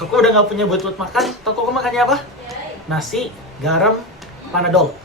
Koko udah nggak punya buat makan, atau Koko makannya apa? Nasi, garam, panadol.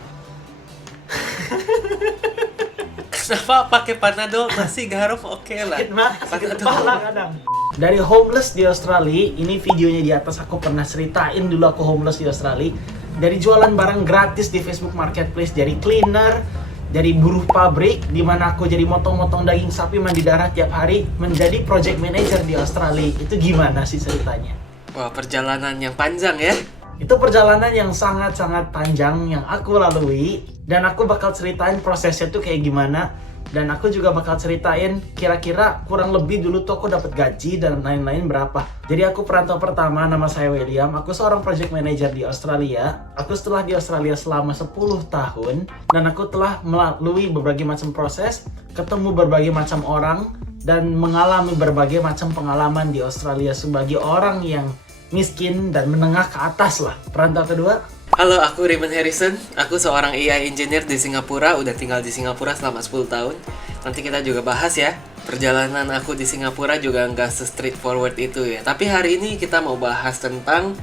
Kenapa pakai panadol? Nasi garam oke lah. Sakit mah, sakit Panadol. kepala kadang. Dari homeless di Australia, ini videonya di atas aku pernah ceritain dulu aku homeless di Australia. Dari jualan barang gratis di Facebook Marketplace, dari cleaner, dari buruh pabrik, di mana aku jadi motong-motong daging sapi mandi darah tiap hari, menjadi project manager di Australia. Itu gimana sih ceritanya? Wah, perjalanan yang panjang ya. Itu perjalanan yang sangat-sangat panjang yang aku lalui, dan aku bakal ceritain prosesnya tuh kayak gimana, dan aku juga bakal ceritain kira-kira kurang lebih dulu tuh aku dapat gaji dan lain-lain berapa. Jadi aku perantau pertama, nama saya William, aku seorang project manager di Australia. Aku setelah di Australia selama 10 tahun, dan aku telah melalui berbagai macam proses, ketemu berbagai macam orang, dan mengalami berbagai macam pengalaman di Australia sebagai orang yang miskin dan menengah ke atas lah. Perantau kedua, Halo, aku Raymond Harrison. Aku seorang AI engineer di Singapura. Udah tinggal di Singapura selama 10 tahun. Nanti kita juga bahas ya. Perjalanan aku di Singapura juga nggak se-straightforward itu ya. Tapi hari ini kita mau bahas tentang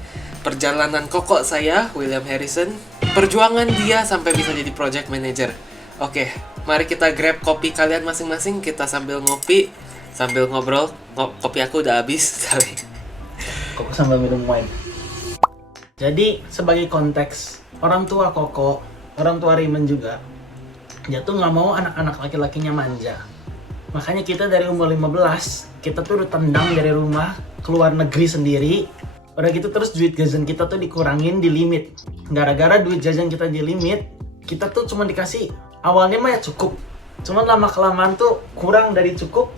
perjalanan kokok saya, William Harrison. Perjuangan dia sampai bisa jadi project manager. Oke, mari kita grab kopi kalian masing-masing. Kita sambil ngopi, sambil ngobrol. Kopi aku udah habis. Koko sambil minum wine. Jadi sebagai konteks, orang tua Koko, orang tua Raymond juga, dia tuh nggak mau anak-anak laki-lakinya manja. Makanya kita dari umur 15, kita tuh udah tendang dari rumah, keluar negeri sendiri. Udah gitu terus duit jajan kita tuh dikurangin, di limit. Gara-gara duit jajan kita di limit, kita tuh cuma dikasih, awalnya mah ya cukup. Cuman lama-kelamaan tuh kurang dari cukup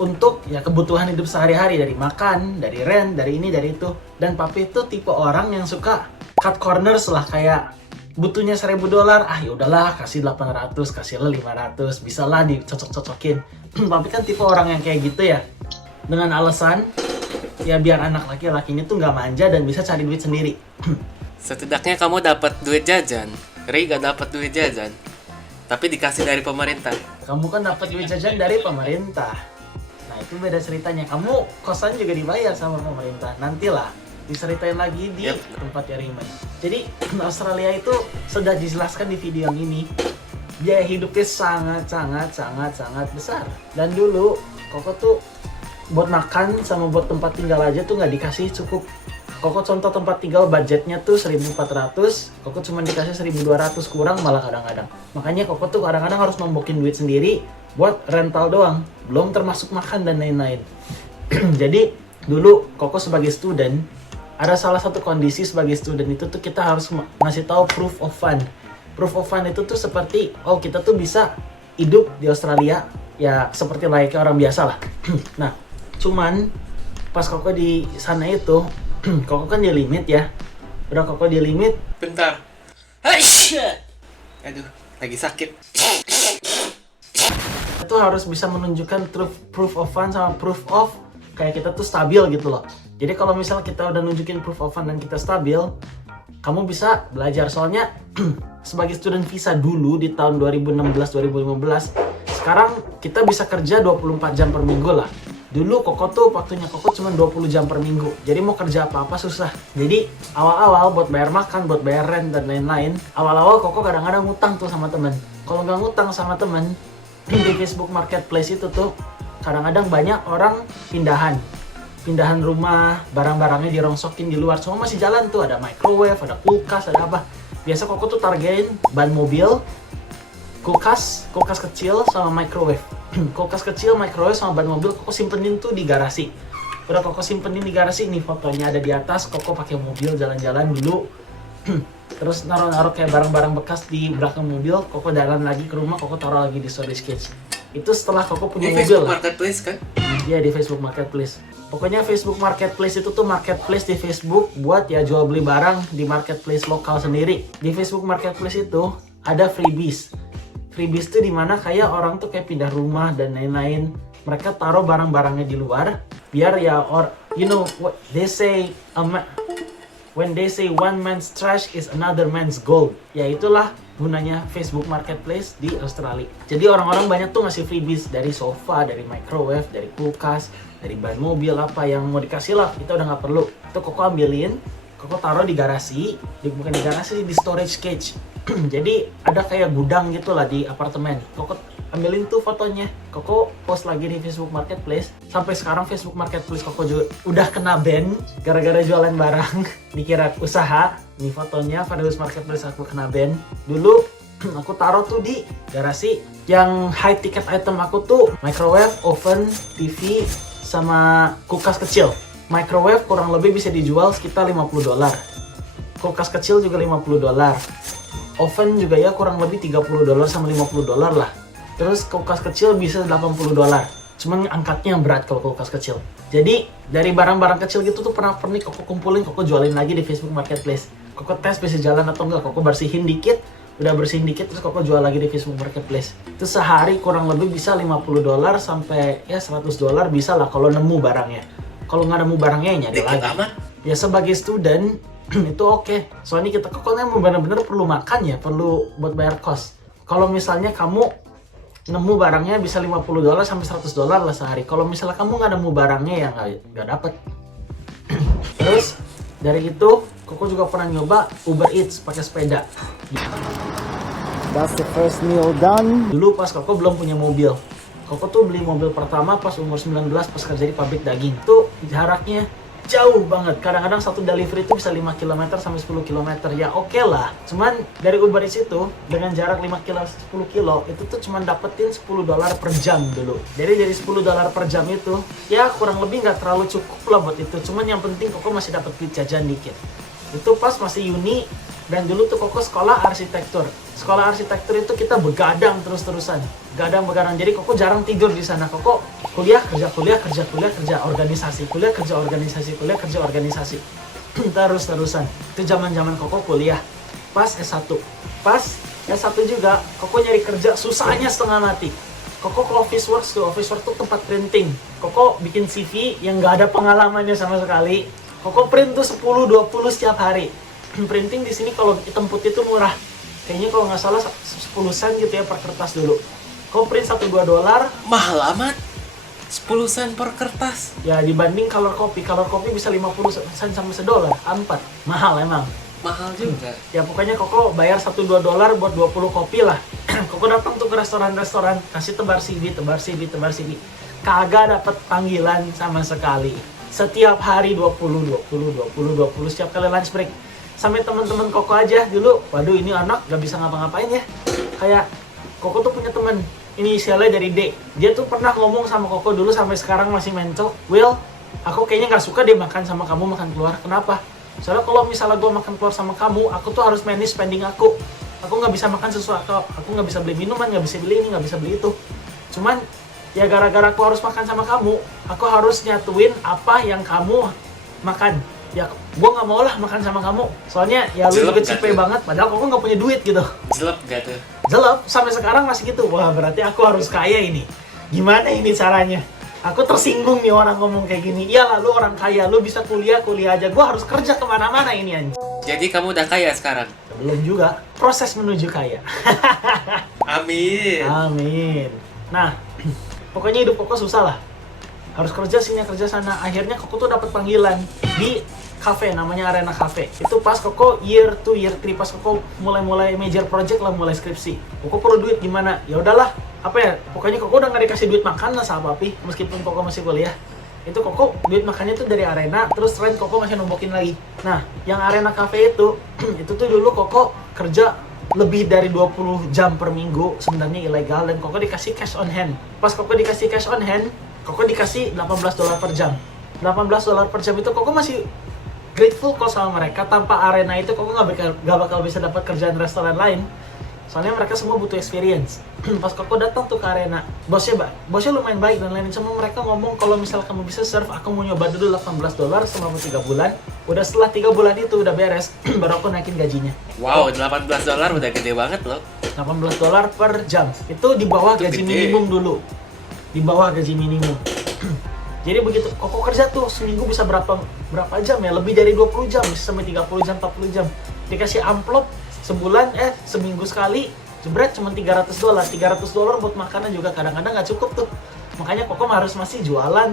untuk ya kebutuhan hidup sehari-hari, dari makan, dari rent, dari ini, dari itu. Dan papi itu tipe orang yang suka cut corners lah, kayak butuhnya $1.000, ya udahlah kasih 800, kasih 500, bisa lah dicocok-cocokin. Papi kan tipe orang yang kayak gitu ya, dengan alasan ya biar anak laki-lakinya tuh nggak manja dan bisa cari duit sendiri. Setidaknya kamu dapat duit jajan. Ray gak dapat duit jajan, tapi dikasih dari pemerintah. Kamu kan dapat duit jajan dari pemerintah. Nah itu beda ceritanya. Kamu kosan juga dibayar sama pemerintah. Nantilah diceritain lagi di tempatnya Raymond. Jadi Australia itu sudah dijelaskan di video yang ini. Biaya hidupnya sangat besar. Dan dulu Koko tuh buat makan sama buat tempat tinggal aja tuh nggak dikasih cukup. Koko contoh tempat tinggal budgetnya tuh 1.400, Koko cuma dikasih 1.200, kurang malah kadang-kadang. Makanya Koko tuh kadang-kadang harus nombokin duit sendiri buat rental doang, belum termasuk makan dan lain-lain. Jadi dulu Koko sebagai student, ada salah satu kondisi sebagai student itu tuh kita harus ngasih tahu proof of fund. Proof of fund itu tuh seperti, oh kita tuh bisa hidup di Australia ya seperti layaknya orang biasa lah. Nah, cuman pas Koko di sana itu, Koko kan di limit ya. Udah Koko di limit. Bentar. Aisyah. Aduh, lagi sakit. Itu harus bisa menunjukkan proof of fund sama proof of kayak kita tuh stabil gitu loh. Jadi kalau misalnya kita udah nunjukin proof of fund dan kita stabil, kamu bisa belajar. Soalnya sebagai student visa dulu di tahun 2016-2015, sekarang kita bisa kerja 24 jam per minggu lah. Dulu Koko tuh waktunya Koko cuma 20 jam per minggu. Jadi mau kerja apa-apa susah. Jadi awal-awal buat bayar makan, buat bayar rent dan lain-lain, awal-awal Koko kadang-kadang ngutang tuh sama temen. Kalau nggak ngutang sama temen, di Facebook Marketplace itu tuh kadang-kadang banyak orang pindahan rumah, barang-barangnya dirongsokin di luar. Semua masih jalan tuh, ada microwave, ada kulkas, ada apa. Biasa Koko tuh targetin ban mobil, kulkas kecil sama microwave. Kulkas kecil, microwave sama ban mobil Koko simpenin tuh di garasi. Udah Koko simpenin di garasi, ini fotonya ada di atas. Koko pakai mobil jalan-jalan dulu. Terus naruh kayak barang-barang bekas di belakang mobil. Koko jalan lagi ke rumah, Koko taruh lagi di storage cage. Itu setelah Koko punya mobil. Di Facebook Marketplace kan? Iya, di Facebook Marketplace. Pokoknya Facebook Marketplace itu tuh marketplace di Facebook buat ya jual beli barang di marketplace lokal sendiri. Di Facebook Marketplace itu ada freebies. Freebies itu dimana kayak orang tuh kayak pindah rumah dan lain-lain. Mereka taruh barang-barangnya di luar biar ya you know what they say, when they say one man's trash is another man's gold. Ya itulah gunanya Facebook Marketplace di Australia. Jadi orang-orang banyak tuh ngasih freebies dari sofa, dari microwave, dari kulkas, dari ban mobil apa yang mau dikasih lah, kita udah nggak perlu. Itu Koko ambilin, Koko taruh di garasi, bukan di garasi, di storage cage. Jadi ada kayak gudang gitu lah di apartemen. Koko ambilin tuh fotonya, Koko post lagi di Facebook Marketplace. Sampai sekarang Facebook Marketplace Koko juga udah kena ban gara-gara jualan barang dikira usaha. Ini fotonya Fadilus Marketplace aku kena ban. Dulu aku taruh tuh di garasi. Yang high ticket item aku tuh microwave, oven, TV, sama kulkas kecil. Microwave kurang lebih bisa dijual sekitar $50. Kulkas kecil juga $50. Oven juga ya kurang lebih $30 sama $50 lah. Terus kulkas kecil bisa $80. Cuman angkatnya berat kalau kulkas kecil. Jadi dari barang-barang kecil gitu tuh pernah Koko kumpulin, Koko jualin lagi di Facebook Marketplace. Koko tes bisa jalan atau enggak, Koko bersihin dikit. Udah bersihin dikit terus Koko jual lagi di Facebook Marketplace. Itu sehari kurang lebih bisa $50 sampai ya $100 bisa lah kalau nemu barangnya. Kalau nggak nemu barangnya ya nyari lagi. Amat. Ya sebagai student itu oke. Soalnya kita Koko emang benar-benar perlu makan ya, perlu buat bayar kos. Kalau misalnya kamu nemu barangnya bisa $50 sampai $100 lah sehari. Kalau misalnya kamu nggak nemu barangnya ya nggak dapet. Terus dari itu Koko juga pernah nyoba Uber Eats pakai sepeda. That's the first meal done. Dulu pas Koko belum punya mobil. Koko tuh beli mobil pertama pas umur 19 pas kerja di pabrik daging. Tuh jaraknya jauh banget. Kadang-kadang satu delivery itu bisa 5 km sampai 10 km. Ya oke lah. Cuman dari Uber Eats itu dengan jarak 5 kilo 10 kilo itu tuh cuman dapetin $10 per jam dulu. Jadi dari $10 per jam itu ya kurang lebih nggak terlalu cukup lah buat itu. Cuman yang penting Koko masih dapet duit jajan dikit. Itu pas masih uni dan dulu tuh Koko sekolah arsitektur. Sekolah arsitektur itu kita begadang terus-terusan. Begadang. Jadi Koko jarang tidur di sana. Koko kuliah, kerja, organisasi. Kuliah, kerja, organisasi. Terus-terusan. Itu zaman-zaman Koko kuliah. Pas S1. Pas S1 juga Koko nyari kerja susahnya setengah mati. Koko ke Officeworks tuh. Officeworks tuh tempat printing. Koko bikin CV yang nggak ada pengalamannya sama sekali. Koko print tuh 10-20 setiap hari. Printing di sini kalau hitam putih itu murah. Kayaknya kalau nggak salah 10 sen gitu ya per kertas dulu. Kau print $1-2. Mahal amat. 10 sen per kertas. Ya dibanding color copy bisa 50 sen sampai $1. 4. Mahal emang. Mahal juga. Ya pokoknya Koko bayar $1-2 buat 20 kopi lah. Koko datang tuh ke restoran-restoran, kasih tebar CV. Kagak dapet panggilan sama sekali. Setiap hari 20 setiap kali lunch break. Sampai teman-teman Koko aja dulu, waduh ini anak gak bisa ngapa-ngapain ya. Kayak Koko tuh punya temen, inisialnya dari D. Dia tuh pernah ngomong sama Koko dulu sampai sekarang masih mental, Will, aku kayaknya gak suka deh makan sama kamu makan keluar. Kenapa? Soalnya kalau misalnya gue makan keluar sama kamu, aku tuh harus manage spending aku. Aku gak bisa makan sesuatu, aku gak bisa beli minuman, gak bisa beli ini, gak bisa beli itu. Cuman ya gara-gara aku harus makan sama kamu, aku harus nyatuin apa yang kamu makan. Ya gue nggak mau lah makan sama kamu, soalnya ya lu juga cipe banget, padahal aku nggak punya duit gitu. Jelek gak tuh? Jelek, sampai sekarang masih gitu. Wah berarti aku harus kaya ini. Gimana ini caranya? Aku tersinggung nih orang ngomong kayak gini. Iyalah lu orang kaya, lu bisa kuliah aja. Gue harus kerja kemana-mana ini anjing. Jadi kamu udah kaya sekarang? Belum juga, proses menuju kaya. Amin. Nah, pokoknya hidup Koko susah lah. Harus kerja sini, kerja sana. Akhirnya Koko tuh dapat panggilan di cafe, namanya Arena Cafe. Itu pas Koko year 2, year 3, pas Koko mulai major project lah, mulai skripsi. Koko perlu duit gimana? Ya udahlah, apa ya? Pokoknya Koko udah nggak dikasih duit makan lah sama papi, meskipun Koko masih kuliah. Itu Koko duit makannya tuh dari Arena, terus rent Koko masih nombokin lagi. Nah, yang Arena Cafe itu, itu tuh dulu Koko kerja lebih dari 20 jam per minggu, sebenarnya ilegal, dan Koko dikasih cash on hand. Pas Koko dikasih cash on hand, Koko dikasih $18 per jam. $18 per jam itu Koko masih grateful kok sama mereka. Tanpa Arena itu Koko gak bakal bisa dapat kerjaan restoran lain. Soalnya mereka semua butuh experience. Pas Koko datang tuh ke Arena, bosnya lumayan baik dan lain-lain. Semua mereka ngomong kalau misal kamu bisa serve, aku mau nyoba dulu $18 selama 3 bulan. Udah setelah 3 bulan itu udah beres, baru aku naikin gajinya. Wow, $18 udah gede banget loh. $18 per jam. Itu di bawah gaji minimum dulu. Di bawah gaji minimum. Jadi begitu Koko kerja tuh seminggu bisa berapa jam ya? Lebih dari 20 jam, bisa sampai 30 jam, 40 jam. Dikasih amplop sebulan, seminggu sekali, jebret cuma $300. $300 buat makanan juga kadang-kadang nggak cukup tuh. Makanya Koko harus masih jualan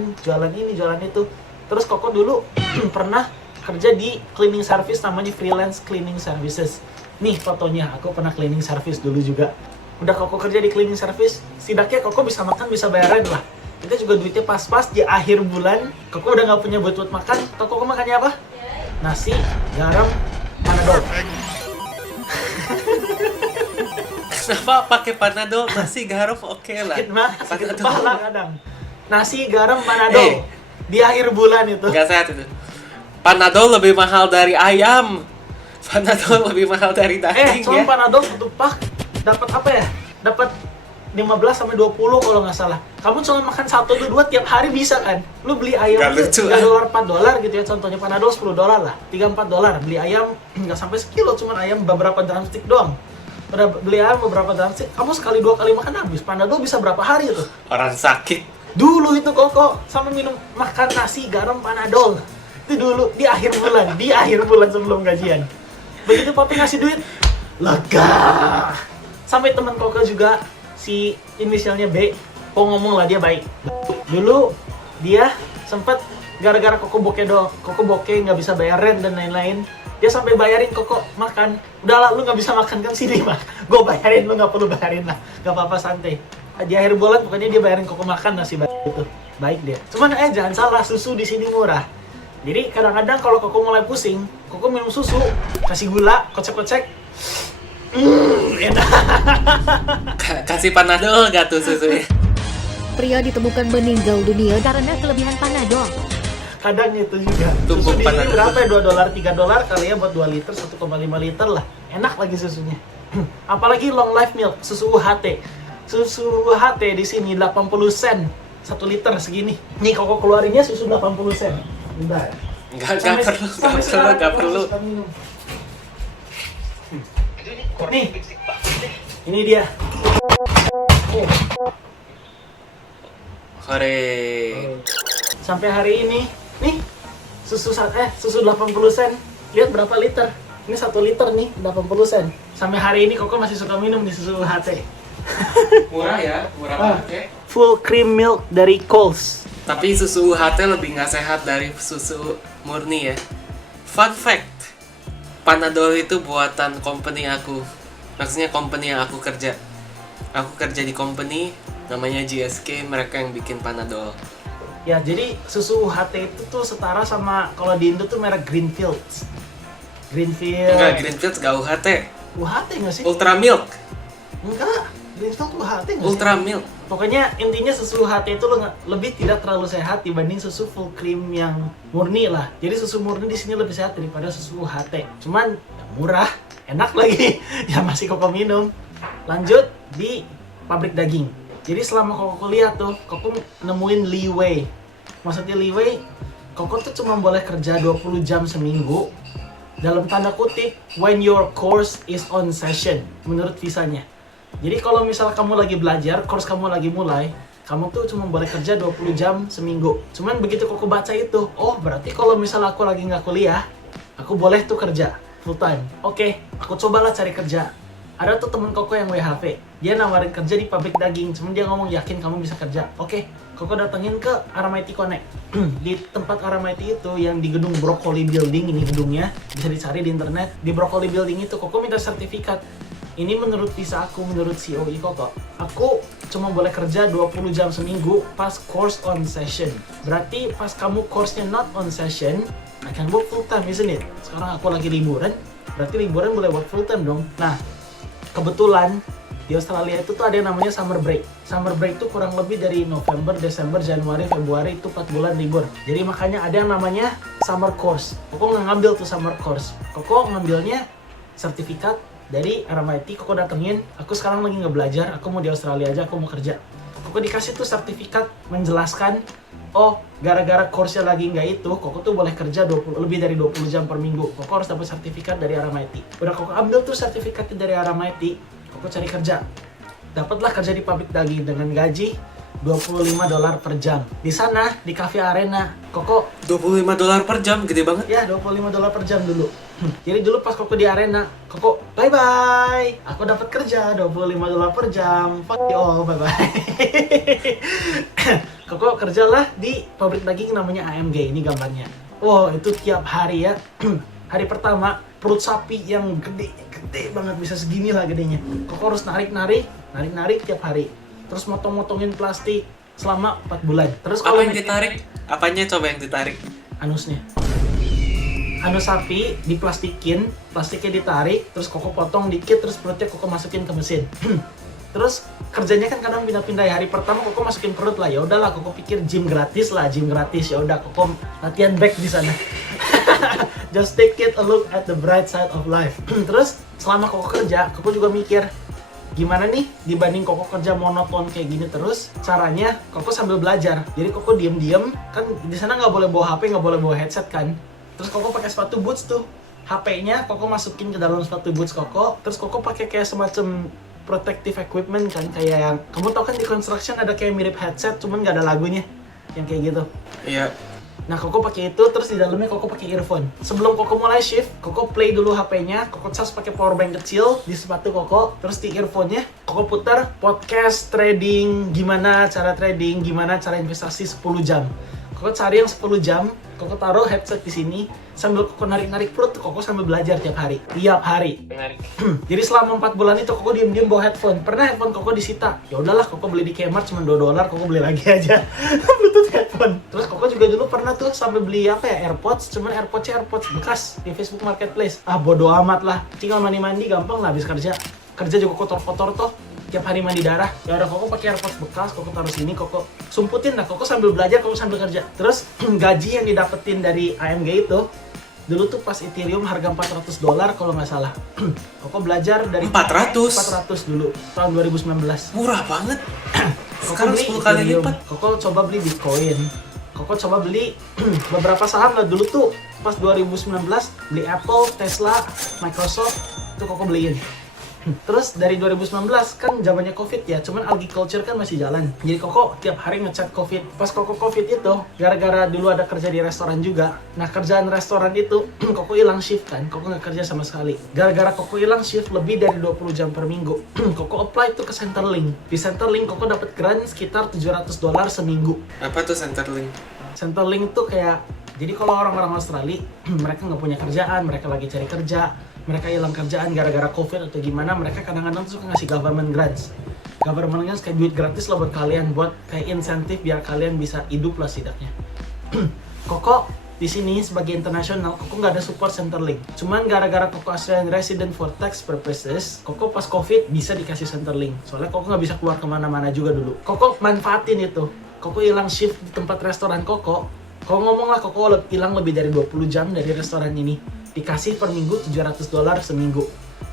ini, jualan itu. Terus Koko dulu pernah kerja di cleaning service namanya freelance cleaning services. Nih fotonya, aku pernah cleaning service dulu juga. Udah Koko kerja di cleaning service, setidaknya Koko bisa makan, bisa bayaran lah. Kita juga duitnya pas-pas di akhir bulan. Koko udah nggak punya buat makan. Koko makannya apa? Nasi, garam, panadol. Kenapa pakai panadol? Nasi garam oke lah. Sakit kepala kadang. Nasi, garam, panadol. Di akhir bulan itu. Nggak sehat itu. Panadol lebih mahal dari ayam. Panadol lebih mahal dari daging soalnya ya. panadol satu pak dapat apa ya? Dapat 15-20 kalau nggak salah. Kamu cuma makan 1-2 tiap hari bisa kan? Lu beli ayam $3, $4 gitu ya, contohnya panadol $10 lah, $3-4. Beli ayam nggak sampai sekilo, cuma ayam beberapa drumstick doang. Udah beli ayam beberapa drumstick, kamu sekali 2 kali makan habis. Panadol bisa berapa hari tuh? Orang sakit. Dulu itu Koko sama minum makan nasi, garam, panadol. Itu dulu di akhir bulan sebelum gajian. Begitu papi ngasih duit, lega. Sampai teman Koko juga, si inisialnya B, kok ngomong lah dia baik. Dulu dia sempet gara-gara Koko bokeh nggak bisa bayar rent dan lain-lain, dia sampai bayarin Koko makan. Udahlah, lu nggak bisa makan kan, sini mah gue bayarin, lu nggak perlu bayarin lah, nggak apa-apa, santai. Di akhir bulan pokoknya dia bayarin Koko makan nasi itu, baik dia. Cuman jangan salah, susu di sini murah. Jadi kadang-kadang kalau Koko mulai pusing, Koko minum susu, kasih gula, kocek-kocek. Enak. Kasih panadol gak tuh susunya? Pria ditemukan meninggal dunia karena kelebihan panadol. Kadang itu juga. Tumpuk Susu di sini panadol. berapa ya? $2, $3 kali ya buat 2 liter, 1,5 liter lah. Enak lagi susunya. Apalagi long life milk, susu UHT. Susu UHT di sini 80 sen 1 liter segini. Nih Koko keluarinnya susu 80 sen. Bentar. Gak perlu. Nih, ini dia. Hore. Sampai hari ini, nih susu 80 sen. Lihat berapa liter? Ini 1 liter nih, 80 sen. Sampai hari ini Koko masih suka minum di susu HT. Murah ya, murah banget ya. Full cream milk dari Coles. Tapi susu UHT lebih nggak sehat dari susu murni ya. Fun fact, Panadol itu buatan company aku. Maksudnya company yang aku kerja. Aku kerja di company namanya GSK, mereka yang bikin Panadol. Ya, jadi susu UHT itu tuh setara sama kalau di Indo tuh merek Greenfields. Enggak, Greenfields gak UHT. UHT nggak sih? Ultra Milk. Enggak, Greenfields UHT nggak sih? Ultra Milk. Pokoknya intinya susu UHT itu lebih tidak terlalu sehat dibanding susu full cream yang murni lah. Jadi susu murni di sini lebih sehat daripada susu UHT. Cuman ya murah, enak lagi. Ya masih Koko minum. Lanjut di pabrik daging. Jadi selama Koko kuliah tuh, Koko nemuin leeway. Maksudnya leeway, Koko tuh cuma boleh kerja 20 jam seminggu. Dalam tanda kutip, when your course is on session, menurut visanya. Jadi kalau misal kamu lagi belajar, course kamu lagi mulai, kamu tuh cuma boleh kerja 20 jam seminggu. Cuman begitu Koko baca itu, oh berarti kalau misal aku lagi nggak kuliah, aku boleh tuh kerja full time. Oke, aku cobalah cari kerja. Ada tuh temen Koko yang WHV, dia nawarin kerja di pabrik daging, cuman dia ngomong yakin kamu bisa kerja. Oke, Koko datengin ke Aramaiti Connect. Di tempat Aramaiti itu yang di gedung Broccoli Building, ini gedungnya, bisa dicari di internet. Di Broccoli Building itu Koko minta sertifikat. Ini menurut visa aku, menurut COE Koko, aku cuma boleh kerja 20 jam seminggu pas course on session. Berarti pas kamu course-nya not on session, I can work full time, isn't it? Sekarang aku lagi liburan, berarti liburan boleh work full time dong. Nah, kebetulan di Australia itu tuh ada yang namanya summer break. Summer break itu kurang lebih dari November, Desember, Januari, Februari itu 4 bulan libur. Jadi makanya ada yang namanya summer course. Koko nggak ngambil tuh summer course. Koko ngambilnya sertifikat dari Aramaiti. Koko datengin, aku sekarang lagi nggak belajar, aku mau di Australia aja, aku mau kerja. Koko dikasih tuh sertifikat menjelaskan, oh gara-gara course-nya lagi nggak itu, Koko tuh boleh kerja lebih dari 20 jam per minggu. Koko harus dapat sertifikat dari Aramaiti. Udah Koko ambil tuh sertifikatnya dari Aramaiti, Koko cari kerja. Dapatlah kerja di pabrik daging dengan gaji $25 per jam. Di sana, di Cafe Arena, Koko $25 per jam, gede banget. ya $25 per jam dulu. Jadi dulu pas Koko di Arena, Koko bye bye. Aku dapat kerja $25 per jam. Fuck you all, bye bye. Koko kerjalah di pabrik daging namanya AMG. Ini gambarnya. Wow, itu tiap hari ya. Hari pertama perut sapi yang gede banget, bisa segini lah gedenya. Koko harus narik tiap hari. Terus motong-motongin plastik selama 4 bulan. Terus Apa yang ditarik? Apanya coba yang ditarik? anusnya. Anus sapi diplastikin, plastiknya ditarik, terus Koko potong dikit, terus perutnya Koko masukin ke mesin. Terus kerjanya kan kadang pindah-pindah ya. Hari pertama Koko masukin perut lah, ya udahlah Koko pikir gym gratis, ya udah Koko latihan back di sana. Just take it a look at the bright side of life. Terus selama Koko kerja, Koko juga mikir gimana nih dibanding Koko kerja monoton kayak gini terus, caranya Koko sambil belajar. Jadi Koko diem-diem, kan di sana nggak boleh bawa HP, nggak boleh bawa headset kan. Terus Koko pakai sepatu boots tuh, HP-nya Koko masukin ke dalam sepatu boots Koko. Terus Koko pakai kayak semacam protective equipment kan, kayak yang kamu tau kan di construction ada kayak mirip headset, cuman nggak ada lagunya, yang kayak gitu. Iya. Nah, Koko pakai itu, terus di dalamnya Koko pakai earphone. Sebelum Koko mulai shift, Koko play dulu HP-nya, Koko cas pakai power bank kecil di sepatu Koko, terus di earphone-nya Koko putar podcast trading, gimana cara investasi 10 jam. Koko cari yang 10 jam, Koko taruh headset di sini, sambil Koko narik-narik perut, Koko sambil belajar tiap hari. Menarik. Jadi selama 4 bulan itu Koko diem-diem bawa headphone. Pernah headphone Koko disita. Ya udahlah, Koko beli di Kmart cuma $2, Koko beli lagi aja. Bluetooth headphone. Terus Koko juga dulu pernah tuh sampai beli AirPods, cuman AirPods bekas di Facebook Marketplace. Ah, bodo amat lah. Tinggal mandi-mandi gampang lah habis kerja. Kerja juga kotor-kotor toh. Tiap hari mandi darah. Ya udah, Koko pakai AirPods bekas, Koko taruh sini, Koko sumputin lah. Koko sambil belajar, Koko sambil kerja. Terus gaji yang didapetin dari AMG itu dulu tuh pas Ethereum harga $400 kalau nggak salah. Koko belajar dari 400 dulu tahun 2019. Murah banget. Koko Sekarang beli 10 kali Ethereum. lipat. Koko coba beli Bitcoin. Koko coba beli beberapa saham lah dulu tuh pas 2019, beli Apple, Tesla, Microsoft, itu Koko beliin. Terus dari 2019 kan zamannya Covid ya, cuman agriculture kan masih jalan. Jadi Koko tiap hari ngechat Covid. Pas Koko Covid itu, gara-gara dulu ada kerja di restoran juga. Nah, kerjaan restoran itu Koko hilang shift kan, Koko nggak kerja sama sekali. Gara-gara Koko hilang shift lebih dari 20 jam per minggu. Koko apply tuh ke Centerlink. Di Centerlink Koko dapat grant sekitar $700 seminggu. Apa tuh Centerlink? Centerlink tuh kayak, jadi kalau orang-orang Australia mereka nggak punya kerjaan, mereka lagi cari kerja, mereka hilang kerjaan gara-gara Covid atau gimana, mereka kadang-kadang tuh suka ngasih government grants. Government grants kayak duit gratis lah buat kalian, buat kayak insentif biar kalian bisa hidup lah setidaknya. Koko di sini sebagai internasional, Koko nggak ada support Centerlink. Cuman gara-gara Koko Australian resident for tax purposes, Koko pas Covid bisa dikasih Centerlink. Soalnya Koko nggak bisa keluar kemana-mana juga dulu. Koko manfaatin itu. Koko hilang shift di tempat restoran Koko. Koko ngomong lah, Koko hilang lebih dari 20 jam dari restoran ini. Dikasih per minggu $700 seminggu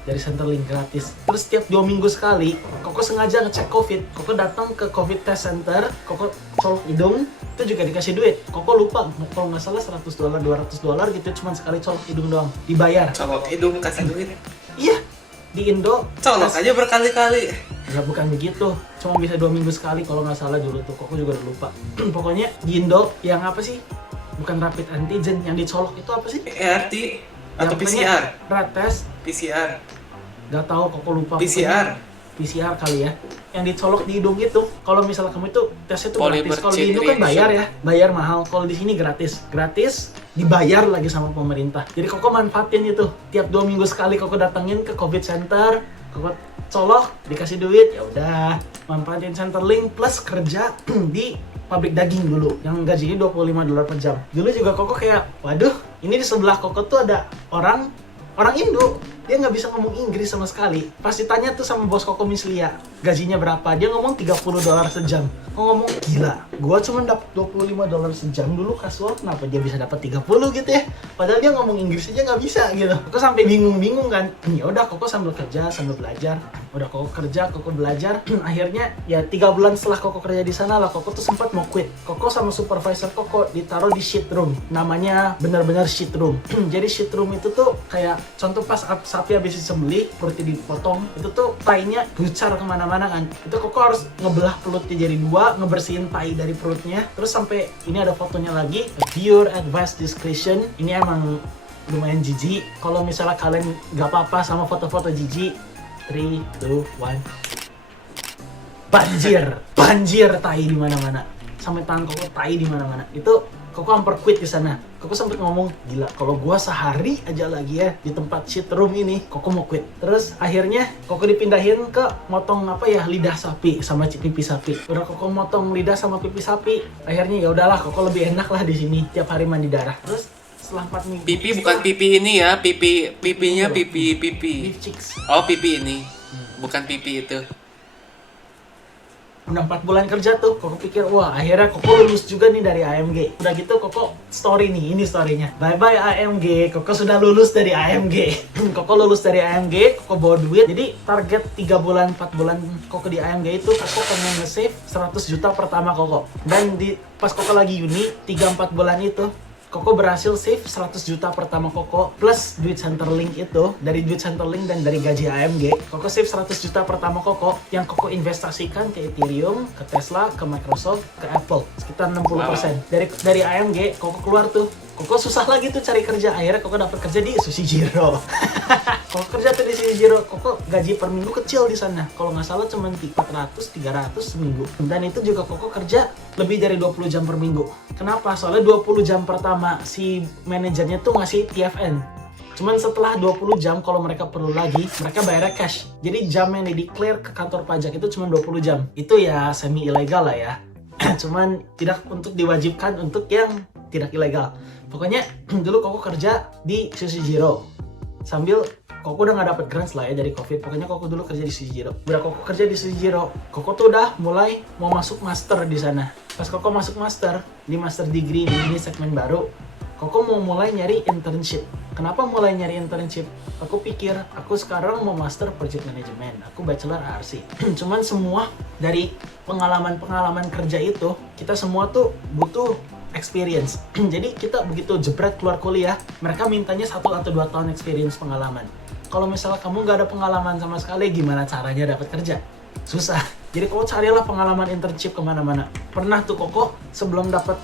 dari Centerlink gratis. Terus setiap 2 minggu sekali, Koko sengaja ngecek Covid. Koko datang ke Covid test center, Koko colok hidung, itu juga dikasih duit. Koko lupa, kalau nggak salah $100, $200 gitu, cuma sekali colok hidung doang, dibayar. Colok hidung kasih duit. Iya, di Indo. Colok aja berkali-kali. Nggak, bukan begitu, cuma bisa 2 minggu sekali kalau nggak salah dulu tuh. Koko juga udah lupa. Pokoknya di Indo, yang apa sih? Bukan rapid antigen, yang dicolok itu apa sih? ERT atau Yang PCR? Rat test. PCR. Gak tahu, Koko lupa. PCR. Pokoknya PCR kali ya. Yang dicolok di hidung itu, kalau misalnya kamu itu tesnya tuh gratis. Kalau di Indo kan bayar ya, bayar mahal. Kalau di sini gratis. Gratis dibayar lagi sama pemerintah. Jadi Koko manfaatin itu. Tiap 2 minggu sekali Koko datangin ke Covid Center, Koko colok, dikasih duit, ya udah. Manfaatin Centerlink plus kerja di pabrik daging dulu yang gajinya $25 per jam. Dulu juga Koko kayak, waduh, ini di sebelah Koko tuh ada orang Indo, dia nggak bisa ngomong Inggris sama sekali. Pas ditanya tuh sama bos Koko Mislia, gajinya berapa? Dia ngomong $30 sejam. Kok ngomong, gila, gua cuma dapat $25 sejam dulu kasual, kenapa dia bisa dapat 30 gitu ya? Padahal dia ngomong Inggris aja nggak bisa gitu. Koko sampai bingung kan. Ya udah Koko sambil kerja, sambil belajar. Udah Koko kerja, Koko belajar. Akhirnya ya 3 bulan setelah Koko kerja di sana lah, Koko tuh sempat mau quit. Koko sama supervisor Koko ditaruh di sheet room. Namanya benar-benar sheet room. Jadi sheet room itu tuh kayak contoh pas sapi habis disembelih, perutnya dipotong, itu tuh tainya bucar kemana-mana kan. Itu Koko harus ngebelah perutnya jadi 2, ngebersihin tai dari perutnya. Terus sampai ini ada fotonya lagi, viewer advice discretion. Ini emang lumayan jijik. Kalau misalnya kalian gak apa-apa sama foto-foto jijik, 3, 2, 1. Banjir tai di mana-mana. Sampai tangan Koko tai di mana-mana. Itu Koko hampir quit di sana. Koko sempet ngomong, gila kalau gua sehari aja lagi ya di tempat shit room ini, Koko mau quit. Terus akhirnya Koko dipindahin ke motong lidah sapi sama pipi sapi. Udah Koko motong lidah sama pipi sapi, akhirnya ya udahlah Koko lebih enak lah di sini tiap hari mandi darah. Terus setelah 4 minggu. Pipi bukan pipi ini ya, pipinya pipi. Beef chicks. Oh, pipi ini. Bukan pipi itu. Udah 4 bulan kerja tuh, Koko pikir, wah akhirnya Koko lulus juga nih dari AMG. Udah gitu Koko story nih, ini storynya. Bye bye AMG, Koko sudah lulus dari AMG. Koko lulus dari AMG, Koko bawa duit. Jadi target 3 bulan, 4 bulan Koko di AMG itu, Koko pengen nge-save 100 juta pertama Koko. Dan pas Koko lagi uni, 3-4 bulan itu, Koko berhasil save 100 juta pertama Koko plus duit Centerlink itu. Dari duit Centerlink dan dari gaji AMG, Koko save 100 juta pertama Koko yang Koko investasikan ke Ethereum, ke Tesla, ke Microsoft, ke Apple. Sekitar 60%. Dari AMG, Koko keluar tuh. Koko susah lagi tuh cari kerja. Akhirnya Koko dapat kerja di Sushi Jiro. Koko kerja tuh di Sushi Jiro. Koko gaji per minggu kecil di sana. Kalau nggak salah cuma 400-300 seminggu. Dan itu juga Koko kerja lebih dari 20 jam per minggu. Kenapa? Soalnya 20 jam pertama si manajernya tuh ngasih TFN. Cuman setelah 20 jam kalau mereka perlu lagi, mereka bayarnya cash. Jadi jam yang di-declare ke kantor pajak itu cuma 20 jam. Itu ya semi ilegal lah ya. Cuman tidak untuk diwajibkan untuk yang tidak ilegal. Pokoknya dulu Koko kerja di Sushi Jiro. Sambil Koko udah nggak dapet grants lah ya dari COVID. Pokoknya Koko dulu kerja di Sushi Jiro. Udah Koko kerja di Sushi Jiro, Koko tuh udah mulai mau masuk master di sana. Pas Koko masuk master, di master degree di ini segmen baru, Koko mau mulai nyari internship. Kenapa mulai nyari internship? Aku pikir aku sekarang mau master project management. Aku bachelor RC. Cuman semua dari pengalaman kerja itu, kita semua tuh butuh experience. Jadi kita begitu jebret keluar kuliah, mereka mintanya 1 atau 2 tahun experience pengalaman. Kalau misalnya kamu nggak ada pengalaman sama sekali, gimana caranya dapat kerja? Susah. Jadi Koko carilah pengalaman internship kemana-mana. Pernah tuh Koko sebelum dapat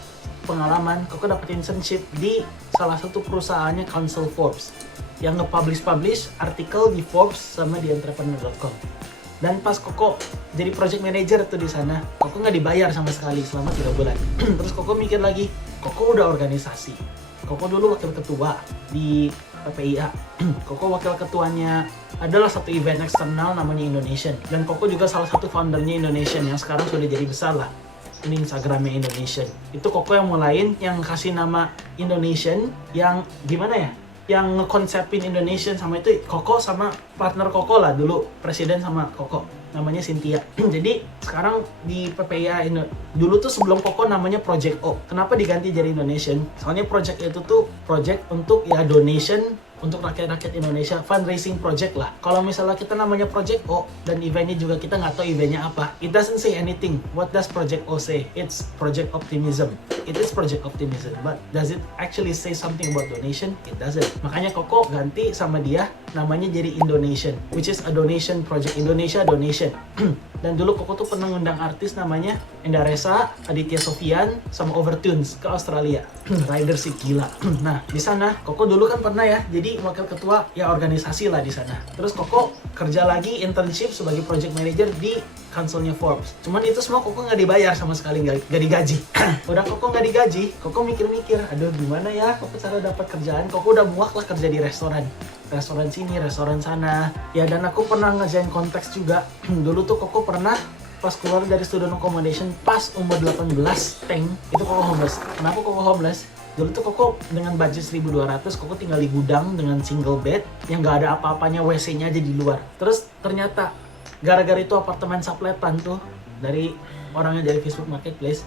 pengalaman, Koko dapat internship di salah satu perusahaannya Council Forbes yang nge-publish artikel di Forbes sama di entrepreneur.com. Dan pas Koko jadi project manager tuh di sana, Koko nggak dibayar sama sekali selama 3 bulan. Terus Koko mikir lagi, Koko udah organisasi. Koko dulu wakil ketua di PPIA. Koko wakil ketuanya adalah satu event eksternal namanya Indonesian. Dan Koko juga salah satu foundernya Indonesian yang sekarang sudah jadi besar lah. Ini Instagramnya Indonesian. Itu Koko yang mulain, yang kasih nama Indonesian, yang gimana ya? Yang ngekonsepin Indonesian sama itu Koko sama partner Koko lah dulu, presiden sama Koko, namanya Cynthia. Jadi sekarang di PPIA dulu tuh sebelum Koko namanya Project O. Kenapa diganti jadi Indonesian? Soalnya project itu tuh project untuk ya donation untuk rakyat-rakyat Indonesia, fundraising project lah. Kalau misalnya kita namanya Project O dan eventnya juga kita nggak tahu eventnya apa, it doesn't say anything. What does Project O say? It's Project Optimism. It is Project Optimism, but does it actually say something about donation? It doesn't. Makanya Koko ganti sama dia namanya jadi Indonesian, which is a donation project. Indonesia donation. Dan dulu Koko tuh pernah ngundang artis namanya Endaresa, Aditya Sofian, sama Overtunes ke Australia. Rider sih gila. Nah, di sana Koko dulu kan pernah ya jadi wakil ketua ya organisasi lah di sana. Terus Koko kerja lagi internship sebagai project manager di kanselnya Forbes. Cuman itu semua Koko nggak dibayar sama sekali, nggak digaji. Udah Koko nggak digaji, Koko mikir-mikir, aduh gimana ya Koko cara dapat kerjaan. Koko udah muak lah kerja di restoran sini, restoran sana. Ya dan aku pernah ngerjain konteks juga. Dulu tuh Koko pernah pas keluar dari student accommodation pas umur 18 tank, itu Koko homeless. Kenapa Koko homeless? Dulu tuh Koko dengan budget 1.200, Koko tinggal di gudang dengan single bed yang nggak ada apa-apanya, WC-nya aja di luar. Terus ternyata gara-gara itu apartemen sapletan tuh dari orangnya dari Facebook Marketplace,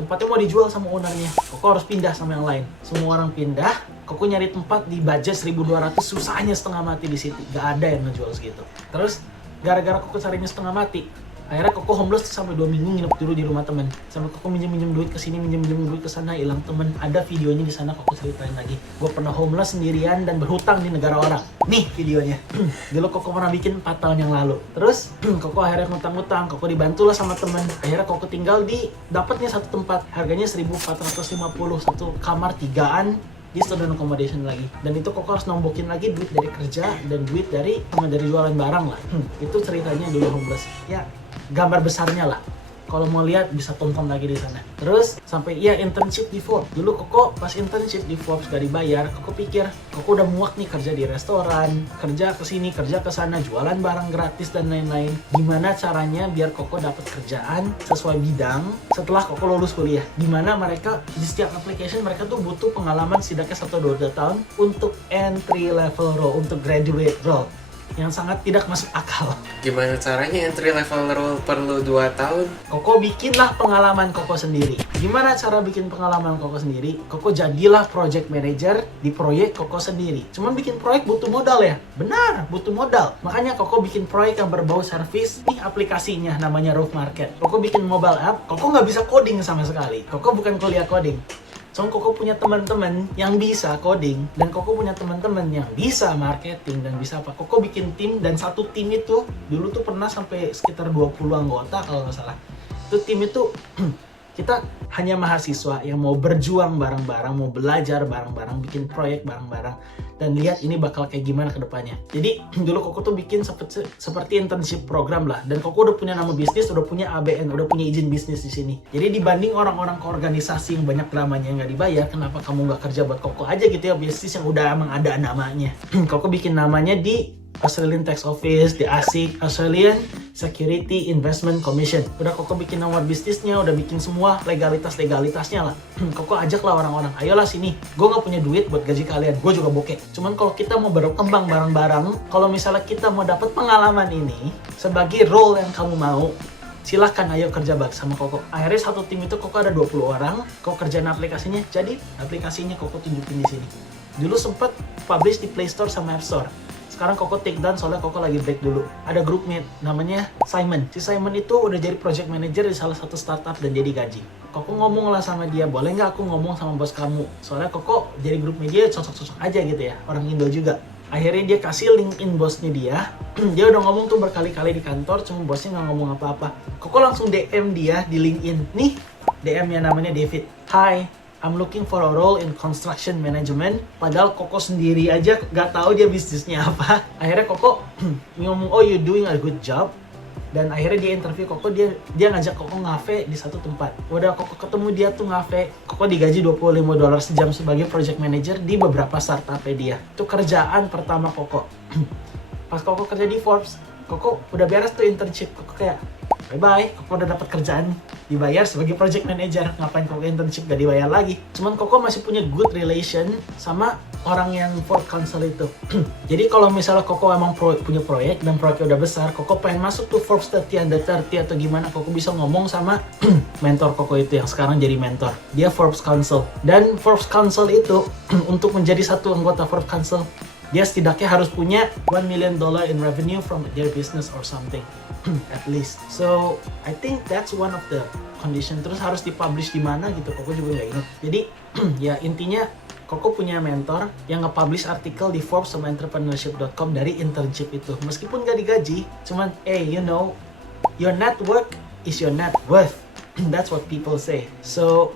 tempatnya mau dijual sama ownernya. Koko harus pindah sama yang lain. Semua orang pindah, Koko nyari tempat di budget 1.200, susahnya setengah mati di situ. Gak ada yang ngejual segitu. Terus gara-gara Koko carinya setengah mati, akhirnya Koko homeless sampai 2 minggu nginep dulu di rumah temen. Sampai Koko minjem duit ke sini, minjem duit ke sana, hilang temen. Ada videonya di sana, Koko ceritain lagi. Gue pernah homeless sendirian dan berhutang di negara orang. Nih videonya. Dulu Koko pernah bikin 4 tahun yang lalu. Terus Koko akhirnya ngutang-ngutang, Koko dibantulah sama temen. Akhirnya Koko tinggal di dapatnya satu tempat, harganya 1.450, satu kamar 3-an di student accommodation lagi. Dan itu Koko harus nombokin lagi duit dari kerja dan duit dari jualan barang lah. Itu ceritanya dulu homeless. Ya, gambar besarnya lah. Kalau mau lihat bisa tonton lagi di sana. Terus sampai internship di Forbes. Dulu Koko pas internship di Forbes gak dibayar, Koko pikir Koko udah muak nih kerja di restoran, kerja ke sini, kerja ke sana, jualan barang gratis dan lain-lain. Gimana caranya biar Koko dapat kerjaan sesuai bidang setelah Koko lulus kuliah? Dimana mereka di setiap application mereka tuh butuh pengalaman setidaknya 1-2 tahun untuk entry level role, untuk graduate role, yang sangat tidak masuk akal. Gimana caranya entry level role perlu 2 tahun? Koko bikinlah pengalaman Koko sendiri. Gimana cara bikin pengalaman Koko sendiri? Koko jadilah project manager di proyek Koko sendiri. Cuman bikin proyek butuh modal ya? Benar, butuh modal. Makanya Koko bikin proyek yang berbau service. Nih aplikasinya namanya Roof Market. Koko bikin mobile app, Koko nggak bisa coding sama sekali. Koko bukan kuliah coding. Soalnya Koko punya teman-teman yang bisa coding, dan Koko punya teman-teman yang bisa marketing dan bisa apa. Koko bikin tim, dan satu tim itu dulu tuh pernah sampai sekitar 20 anggota kalau nggak salah. Itu tim itu kita hanya mahasiswa yang mau berjuang bareng-bareng, mau belajar bareng-bareng, bikin proyek bareng-bareng, dan lihat ini bakal kayak gimana ke depannya. Jadi dulu Koko tuh bikin seperti internship program lah, dan Koko udah punya nama bisnis, udah punya ABN, udah punya izin bisnis di sini. Jadi dibanding orang-orang ke organisasi yang banyak dramanya yang nggak dibayar, kenapa kamu nggak kerja buat Koko aja gitu ya, bisnis yang udah emang ada namanya. Koko bikin namanya di Australian Tax Office, di ASIC, Australian Security Investment Commission. Udah Koko bikin nama bisnisnya, udah bikin semua legalitasnya lah. Koko ajak lah orang-orang, ayolah sini, gue nggak punya duit buat gaji kalian, gue juga bokeh. Cuman kalau kita mau berkembang bareng-bareng, kalau misalnya kita mau dapat pengalaman ini sebagai role yang kamu mau, silahkan ayo kerja bareng sama Koko. Akhirnya satu tim itu Koko ada 20 orang, Koko kerjain aplikasinya, jadi aplikasinya Koko tunjukin di sini. Dulu sempet publish di Play Store sama App Store. Sekarang Koko take down soalnya Koko lagi break dulu. Ada groupmate namanya Simon. Si Simon itu udah jadi project manager di salah satu startup dan jadi gaji. Koko ngomong lah sama dia, boleh nggak aku ngomong sama bos kamu? Soalnya Koko jadi grup media cocok-cocok aja gitu ya, orang Indo juga. Akhirnya dia kasih LinkedIn bosnya dia. Dia udah ngomong tuh berkali-kali di kantor, cuma bosnya nggak ngomong apa-apa. Koko langsung DM dia di LinkedIn. Nih, DM-nya namanya David. Hi, I'm looking for a role in construction management. Padahal Koko sendiri aja gak tahu dia bisnisnya apa. Akhirnya Koko ngomong, oh you doing a good job. Dan akhirnya dia interview Koko, dia ngajak Koko ngafe di satu tempat. Udah Koko ketemu dia tuh ngafe, Koko digaji $25 sejam sebagai project manager di beberapa startupnya dia. Itu kerjaan pertama Koko. Pas Koko kerja di Forbes, Koko udah beres tuh internship. Koko kayak, bye-bye, Koko udah dapat kerjaan, dibayar sebagai project manager. Ngapain Koko internship gak dibayar lagi? Cuman Koko masih punya good relation sama orang yang Forbes Council itu. Jadi kalau misalnya Koko emang punya proyek dan proyeknya udah besar, Koko pengen masuk tuh Forbes 30 under 30 atau gimana, Koko bisa ngomong sama mentor Koko itu yang sekarang jadi mentor. Dia Forbes Council. Dan Forbes Council itu untuk menjadi satu anggota Forbes Council, dia setidaknya harus punya $1 million in revenue from their business or something. At least. So, I think that's one of the condition. Terus harus dipublish di mana gitu, Koko juga nggak ingat. Jadi, ya intinya Koko punya mentor yang nge-publish artikel di Forbes sama entrepreneurship.com dari internship itu. Meskipun gak digaji, cuman, hey, you know, your network is your net worth. That's what people say. So,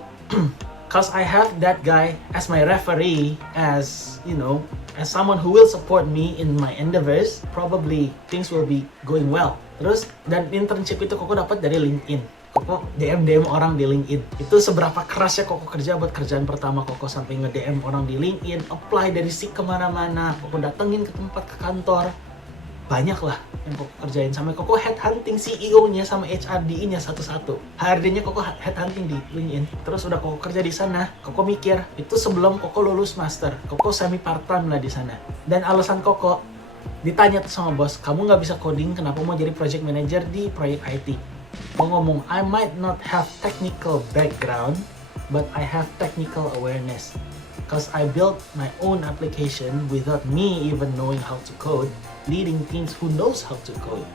cause I have that guy as my referee, as, you know, as someone who will support me in my endeavors, probably things will be going well. Terus, dan internship itu Koko dapat dari LinkedIn. Koko DM orang di LinkedIn. Itu seberapa kerasnya Koko kerja buat kerjaan pertama Koko, sampai nge-DM orang di LinkedIn, apply dari kemana-mana, Koko datengin ke tempat, ke kantor. Banyak lah yang Koko kerjain. Sampai Koko headhunting CEO-nya sama HRD-nya satu-satu. HRD-nya Koko headhunting di LinkedIn. Terus udah Koko kerja di sana, Koko mikir, itu sebelum Koko lulus master. Koko semi part-time lah di sana. Dan alasan Koko, ditanya tuh sama bos, kamu nggak bisa coding, kenapa mau jadi project manager di proyek IT? Mau ngomong, I might not have technical background, but I have technical awareness. Because I built my own application without me even knowing how to code, leading teams who knows how to code.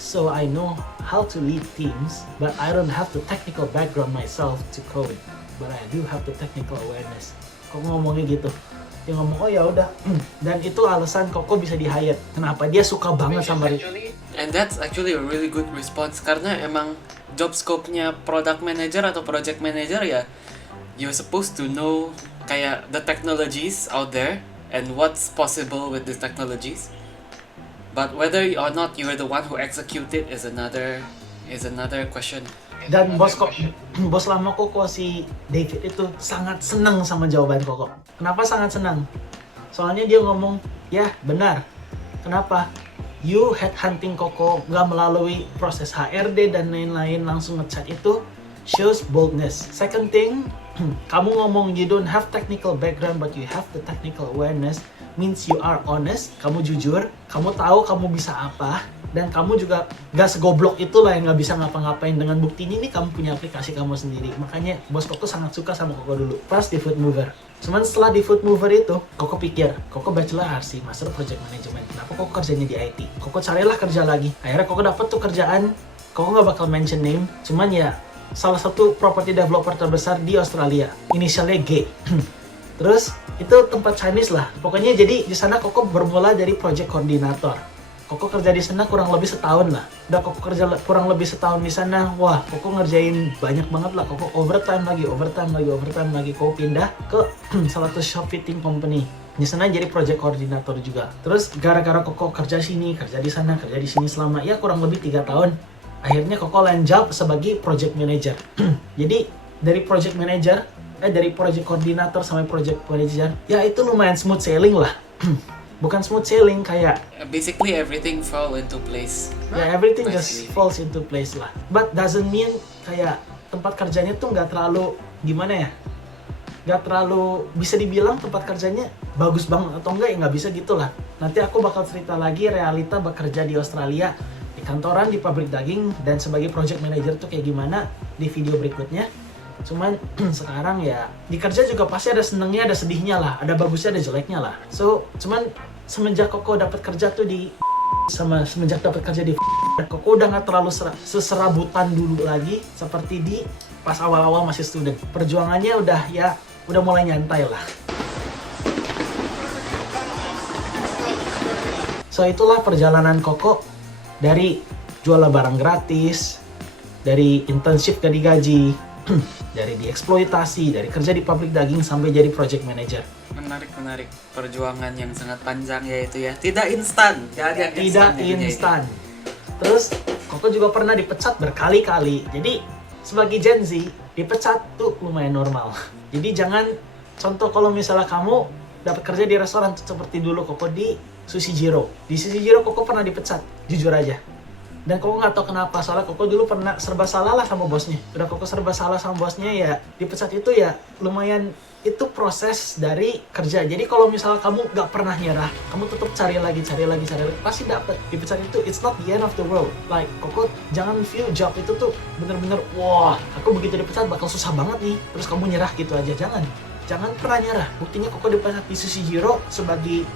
So I know how to lead teams, but I don't have the technical background myself to code. But I do have the technical awareness. Kok ngomongnya gitu? Dia ngomong, oh ya udah. Dan itu alasan Koko bisa di-hire. Kenapa? Dia suka banget sama And that's actually a really good response karena emang job scope-nya product manager atau project manager ya, you're supposed to know kayak the technologies out there and what's possible with these technologies. But whether or not you're the one who execute it is another question. Dan bos lama Koko si David itu sangat senang sama jawaban Koko. Kenapa sangat senang? Soalnya dia ngomong, ya benar. Kenapa? You headhunting Koko gak melalui proses HRD dan lain-lain langsung ngechat itu shows boldness. Second thing, kamu ngomong you don't have technical background but you have the technical awareness means you are honest, kamu jujur, kamu tahu kamu bisa apa, dan kamu juga gak segoblok itulah yang gak bisa ngapa-ngapain. Dengan buktinya ini kamu punya aplikasi kamu sendiri. Makanya bos Koko sangat suka sama Koko dulu pas di Food Mover. Cuman setelah di Food Mover itu, Koko pikir, Koko bachelor RC, Master Project Management. Kenapa Koko kerjanya di IT? Koko carilah kerja lagi. Akhirnya Koko dapet tuh kerjaan, Koko gak bakal mention name, cuman ya salah satu property developer terbesar di Australia. Inisialnya G. Terus itu tempat Chinese lah. Pokoknya jadi di sana Koko bermula dari project koordinator. Koko kerja di sana kurang lebih setahun lah. Udah Koko kerja kurang lebih setahun di sana, wah Koko ngerjain banyak banget lah. Koko overtime lagi. Koko pindah ke salah satu shop fitting company. Di sana jadi project koordinator juga. Terus gara-gara Koko kerja sini, kerja di sana, kerja di sini selama ya kurang lebih 3 tahun. Akhirnya Koko land job sebagai project manager. Jadi dari project koordinator sampai project manager, ya itu lumayan smooth sailing lah. Bukan smooth sailing kayak Basically everything fall into place. ya everything Nicely. just falls into place lah. But doesn't mean kayak tempat kerjanya tuh nggak terlalu gimana ya? Nggak terlalu bisa dibilang tempat kerjanya bagus banget atau enggak, ya nggak bisa gitu lah. Nanti aku bakal cerita lagi realita bekerja di Australia, di kantoran, di pabrik daging, dan sebagai project manager tuh kayak gimana di video berikutnya. Cuman sekarang ya di kerja juga pasti ada senengnya, ada sedihnya lah, ada bagusnya, ada jeleknya lah. So cuman semenjak Koko dapat kerja tuh semenjak dapat kerja di Koko udah nggak terlalu seserabutan dulu lagi seperti di pas awal-awal masih student. Perjuangannya udah mulai nyantai lah. So itulah perjalanan Koko dari jual barang gratis, dari internship gak digaji, dari dieksploitasi, dari kerja di pabrik daging sampai jadi project manager. Menarik. Perjuangan yang sangat panjang ya itu ya. Tidak instan. Tidak instan. Terus Koko juga pernah dipecat berkali-kali. Jadi sebagai Gen Z, dipecat tuh lumayan normal. Jadi jangan, contoh kalau misalnya kamu dapat kerja di restoran seperti dulu Koko di Sushi Jiro. Di Sushi Jiro Koko pernah dipecat, jujur aja. Dan Koko nggak tahu kenapa, soalnya Koko dulu pernah serba salah lah sama bosnya. Udah Koko serba salah sama bosnya, ya dipecat itu ya lumayan, itu proses dari kerja. Jadi kalau misalnya kamu nggak pernah nyerah, kamu tetap cari lagi, pasti dapet. Dipecat itu it's not the end of the world. Like Koko jangan view job itu tuh bener-bener wah aku begitu dipecat bakal susah banget nih, terus kamu nyerah gitu aja. Jangan pernah nyerah. Buktinya Koko dipecat di Sushi Hero sebagai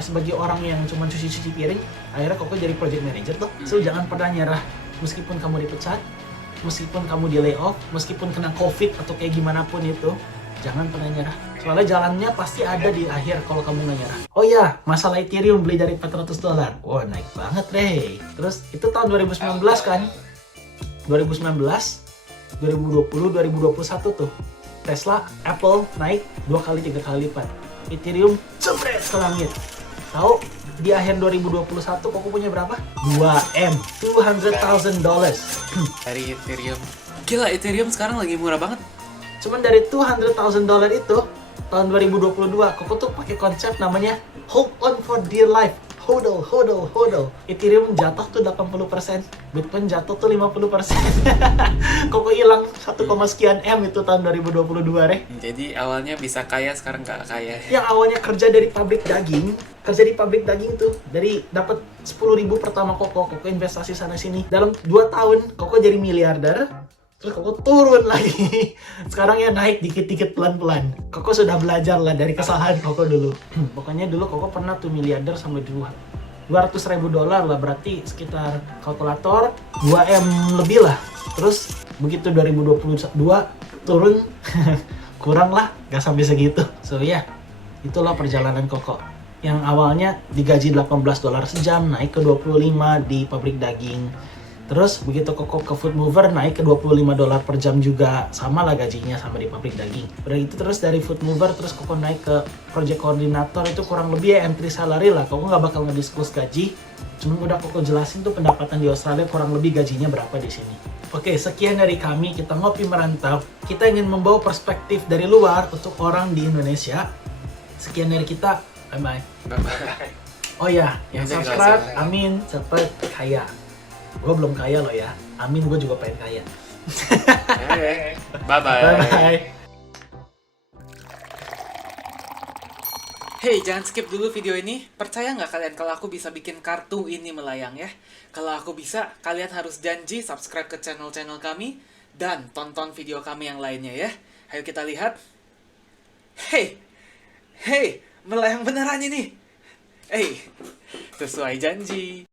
sebagai orang yang cuma cuci piring. Akhirnya Koko jadi project manager tuh. So jangan pernah nyerah. Meskipun kamu dipecat, meskipun kamu di layoff, meskipun kena COVID atau kayak gimana pun itu, jangan pernah nyerah. Soalnya jalannya pasti ada di akhir kalau kamu nggak nyerah. Oh ya, masalah Ethereum beli dari $400. Wah, naik banget deh. Terus itu tahun 2019 kan? 2019, 2020, 2021 tuh. Tesla, Apple naik 2 kali 3 kali lipat. Ethereum jebret ke langit. Tahu di akhir 2021 Koko punya berapa? 2M, $200,000. Dari Ethereum. Gila, Ethereum sekarang lagi murah banget. Cuman dari $200,000 itu tahun 2022 Koko tuh pakai konsep namanya hold on for dear life. Hodl. Ethereum jatuh tuh 80%, Bitcoin jatuh tuh 50%. Koko hilang 1, sekian M itu tahun 2022 deh. Jadi awalnya bisa kaya, sekarang nggak kaya. Yang awalnya kerja dari pabrik daging, kerja di pabrik daging tuh, dari dapat 10.000 pertama Koko investasi sana sini. Dalam 2 tahun Koko jadi miliarder, terus Koko turun lagi. Sekarang ya naik dikit-dikit pelan-pelan. Koko sudah belajar lah dari kesalahan Koko dulu. Pokoknya dulu Koko pernah tuh miliarder sampai $200.000 lah, berarti sekitar kalkulator 2M lebih lah. Terus begitu 2022 turun kurang lah, gak sampai segitu. So ya, itulah perjalanan Koko. Yang awalnya digaji $18 sejam, naik ke 25 di pabrik daging. Terus begitu Koko ke Food Mover, naik ke $25 per jam juga. Sama lah gajinya sama di pabrik daging. Udah itu terus dari Food Mover, terus Koko naik ke Project Coordinator. Itu kurang lebih ya entry salary lah. Koko nggak bakal nge-disclose gaji. Cuma udah Koko jelasin tuh pendapatan di Australia kurang lebih gajinya berapa di sini. Oke, sekian dari kami. Kita ngopi merantau. Kita ingin membawa perspektif dari luar untuk orang di Indonesia. Sekian dari kita. Bye-bye. Bye-bye. Oh ya, yang Jangan subscribe, langsung. amin, cepet kaya. Gue belum kaya loh ya. Amin, gue juga pengen kaya. Bye-bye. Bye-bye. Hey, jangan skip dulu video ini. Percaya nggak kalian kalau aku bisa bikin kartu ini melayang ya? Kalau aku bisa, kalian harus janji subscribe ke channel-channel kami dan tonton video kami yang lainnya ya. Ayo kita lihat. Hey, melayang beneran ini. Sesuai janji.